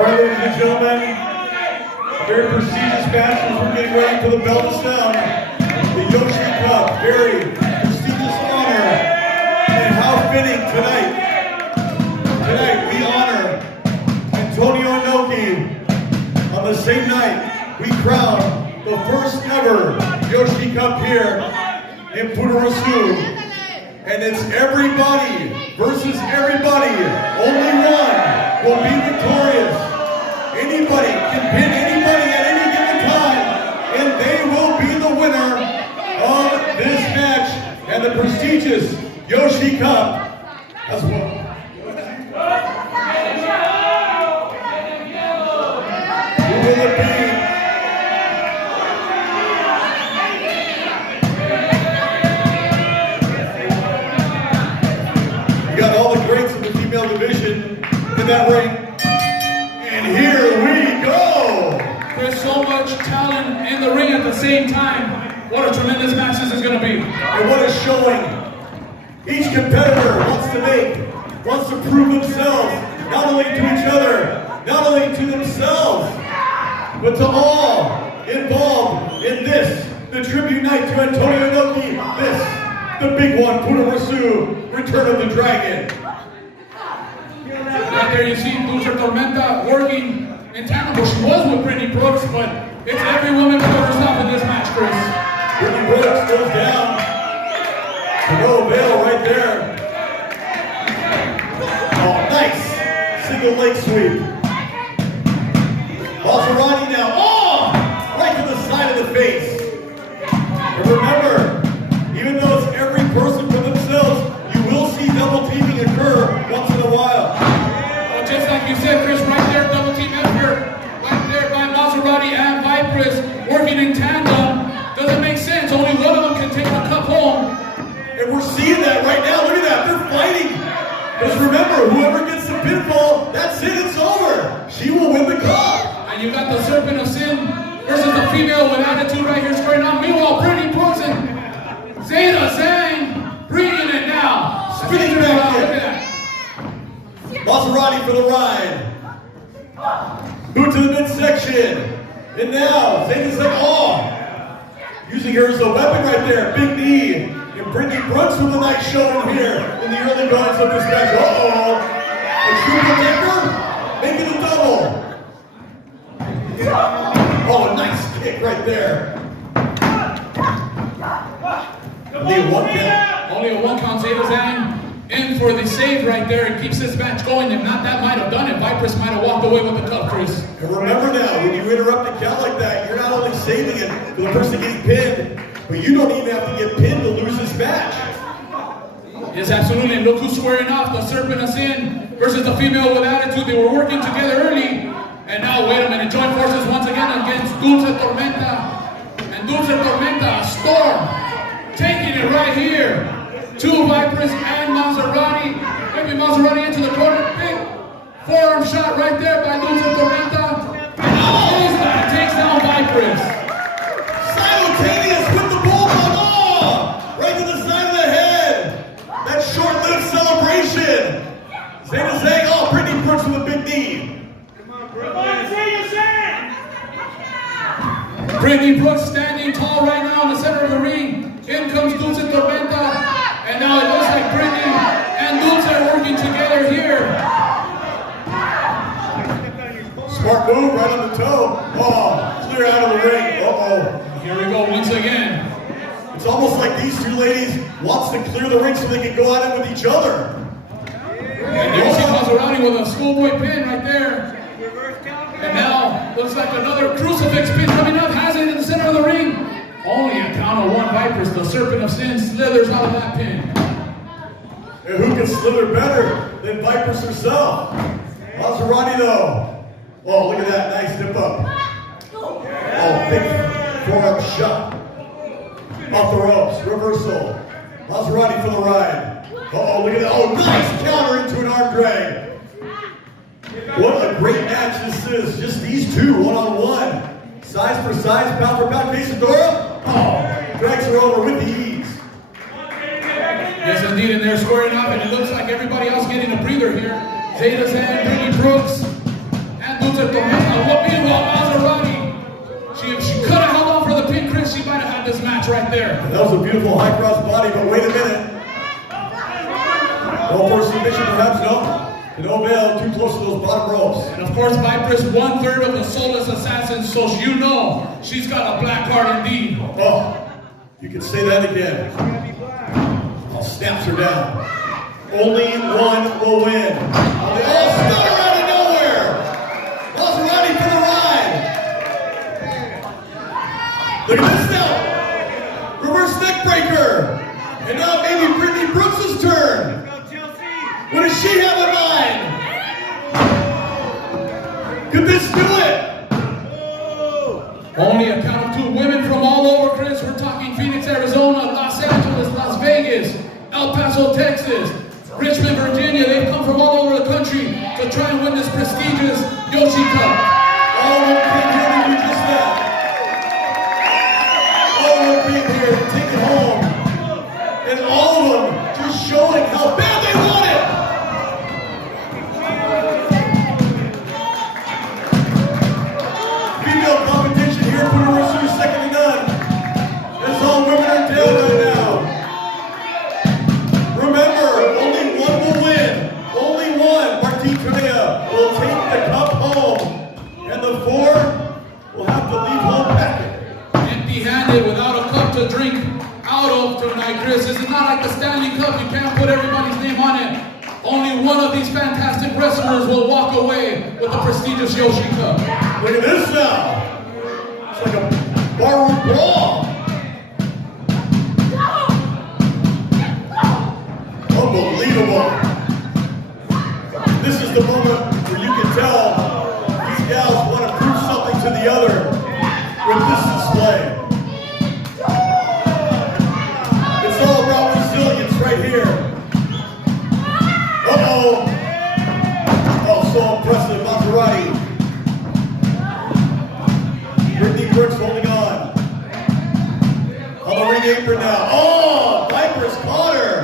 Alright, ladies and gentlemen, very prestigious match as we're getting ready for the belt to sound. The Yoshi Cup, very prestigious honor. And how fitting tonight. Tonight we honor Antonio Inoki. On the same night, we crown the first ever Yoshi Cup here in Puerto. And it's everybody versus everybody. Only one will be victorious. Anybody can pin anybody at any given time, and they will be the winner of this match and the prestigious Yoshi Cup as well. Who will it be? Division in that ring, and here we go. There's so much talent in the ring at the same time. What a tremendous match this is going to be. And what a showing. Each competitor wants to prove themselves, not only to each other, not only to themselves, but to all involved in this, the tribute night to Antonio Inoki. This, the big one, Puerto, Return of the Dragon. Right there you see Dulce Tormenta working in tandem. Well, she was with Brittnie Brooks, but it's every woman for herself in this match, Chris. Brittnie Brooks goes down. No avail right there. Oh, nice. Single leg sweep. Mazzerati now. Oh! Right to the side of the face. And remember, even though it's every person for themselves, you will see double teaming occur once in a while. Just like you said, Chris, right there, double team effort, right there by Mazzerati and Vipress, working in tandem. Doesn't make sense. Only one of them can take the cup home. And we're seeing that right now. Look at that. They're fighting. Because remember, whoever gets the pinfall, that's it. It's over. She will win the cup. And you got the Serpent of Sin versus the female with attitude right here squaring on. Meanwhile, Brittnie Brooks and Zhang bringing it now. Spinning back in. Mazzerati for the ride. Boot to the midsection. And now, Zeda's like, oh. Using her as a weapon right there. Big knee. And Brittnie Brooks with a nice showing here in the early goings of this match. Uh-oh. A triple taker. Making a double. Oh, a nice kick right there. Only a one count. Only a one count. Zhang in for the save right there and keeps this match going. If not, that might have done it. Vipress might have walked away with the cup, Chris. And remember now, when you interrupt the count like that, you're not only saving it for the person getting pinned, but you don't even have to get pinned to lose this match. Yes, absolutely. And look who's squaring off. The Serpent of Sin versus the female with attitude. They were working together early. And now, wait a minute, join forces once again against Dulce Tormenta. And Dulce Tormenta, a storm, taking it right here. Two Vipress and Mazzerati. Maybe Mazzerati into the corner. Big forearm shot right there by Dulce Tormenta. And takes down Vipress. Simultaneous with the bulldog. Oh! Right to the side of the head. That short-lived celebration. Zeda, oh, Brittnie Brooks with a big knee. Come on, Zeda. Brittnie Brooks standing tall right now in the center of the ring. In comes Dulce Tormenta. And now it looks like Brittnie and Dulce are working together here. Smart move right on the toe. Oh, clear out of the ring. Uh-oh. Here we go once again. It's almost like these two ladies wants to clear the ring so they can go at it with each other. And there you see Mazzerati with a schoolboy pin right there. And now looks like another crucifix pin coming up. Has it in the center of the ring. Only a count of one. Vipress, the Serpent of Sin, slithers out of that pin. And who can slither better than Vipress herself? Mazzerati though. Oh, look at that nice dip up. Oh, big forearm shot. Off the ropes, reversal. Mazzerati for the ride. Uh-oh, look at that. Oh, nice counter into an arm drag. What a great match this is. Just these two, one-on-one. Size for size, pound for pound, Casadora. Oh, drags her over with ease. Yes, indeed, and they're squaring up, and it looks like everybody else getting a breather here. Zeda's hand, Brittnie Brooks, and Dulce Tormenta. Meanwhile, Mazzerati, if she could have held on for the pin, Chris, she might have had this match right there. That was a beautiful high cross body, but wait a minute. Go for submission, perhaps, no? No avail, too close to those bottom ropes. And of course, Vipress, 1/3 of the soulless assassins, so you know she's got a black heart indeed. Oh, you can say that again. Oh, snaps her down. Only one will win. Oh, they all stutter out of nowhere. Mazzerati for the ride. Look at this now. Reverse neck breaker. And now maybe Brittnie Brooks' turn. What does she have in mind? Could this do it? Only a count of 2 women from all over, Chris. We're talking Phoenix, Arizona, Los Angeles, Las Vegas, El Paso, Texas, Richmond, Virginia. They've come from all over the country to try and win this prestigious Yoshi Cup. All of them came here to do just that. All of them came here to take it home. And all of them just showing how bad they want it. Female competition here for the rest of your second to none. That's all women are down right now. Remember, only one will win. Only one. Martin Correa will take the cup home. And the 4 will have to leave home packing. Empty-handed, without a cup to drink out of tonight, Chris. This is not like the Stanley Cup. You can't put everybody's name on it. Only one of these fantastic wrestlers will walk away with the prestigious Yoshi Cup. Look at this now. It's like a barroom brawl. Unbelievable. This is the moment where you can tell these gals want to prove something to the other with this display. It's all about resilience right here. Uh-oh. Oh, so impressive, Mazzerati. Brittnie Brooks holding on. On the ring apron now. Oh, Vipress caught her.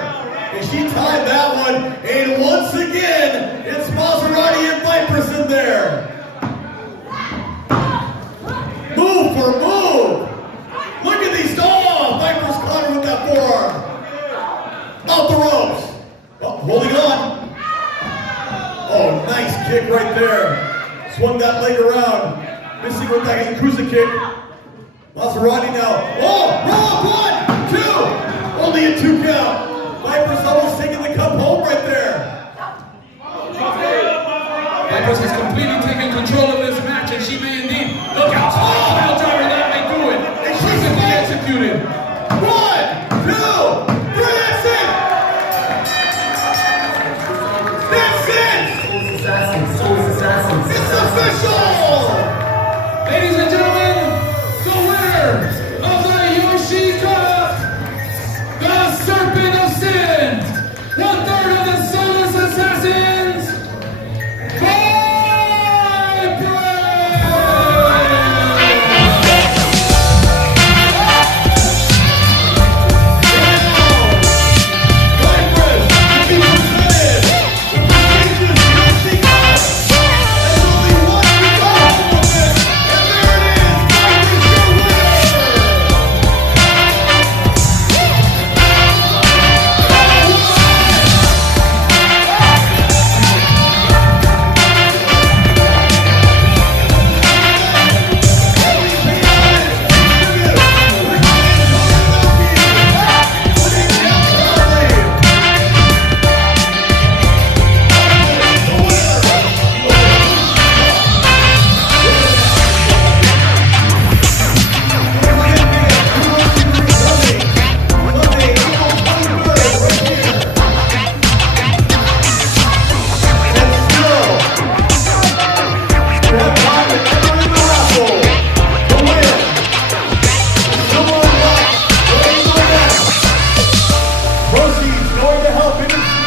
And she tied that one. And once again, it's Mazzerati and Vipress in there. Move for move. Look at these. Oh, Vipress caught her with that forearm. Out the ropes. Oh, holding on. Oh, nice kick right there. Swung that leg around. Missing with that Yakuza kick. Mazzerati now. Oh, roll up 1, 2. Only a 2 count. Vipress almost taking the cup home right there. Vipress has completely taken control of this match, and she may indeed look out. Oh, driver, that may do it. And she's executed.